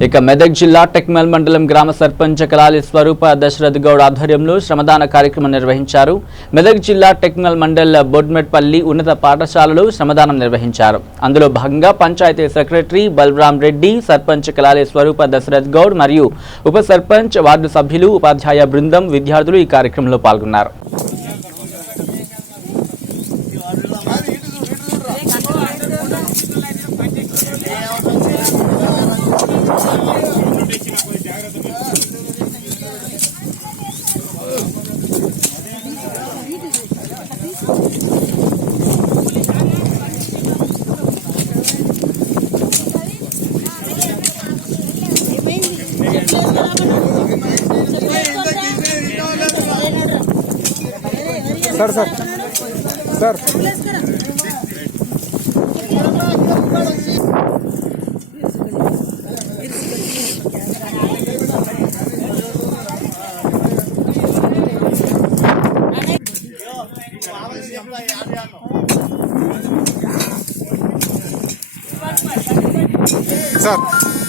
ఇక మెదక్ జిల్లా టెక్మల్ మండలం గ్రామ సర్పంచ్ కలాలి స్వరూప దశరథ్ గౌడ్ ఆధ్వర్యంలో శ్రమదాన కార్యక్రమం నిర్వహించారు. మెదక్ జిల్లా టెక్మల్ మండల్ బొడ్మెట్పల్లి ఉన్నత పాఠశాలలో శ్రమదానం నిర్వహించారు. అందులో భాగంగా పంచాయతీ సెక్రటరీ బలరాం రెడ్డి, సర్పంచ్ కలాలి స్వరూప దశరథ్ గౌడ్ మరియు ఉప సర్పంచ్, వార్డు సభ్యులు, ఉపాధ్యాయ బృందం, విద్యార్థులు ఈ కార్యక్రమంలో పాల్గొన్నారు. Sir sir sir sir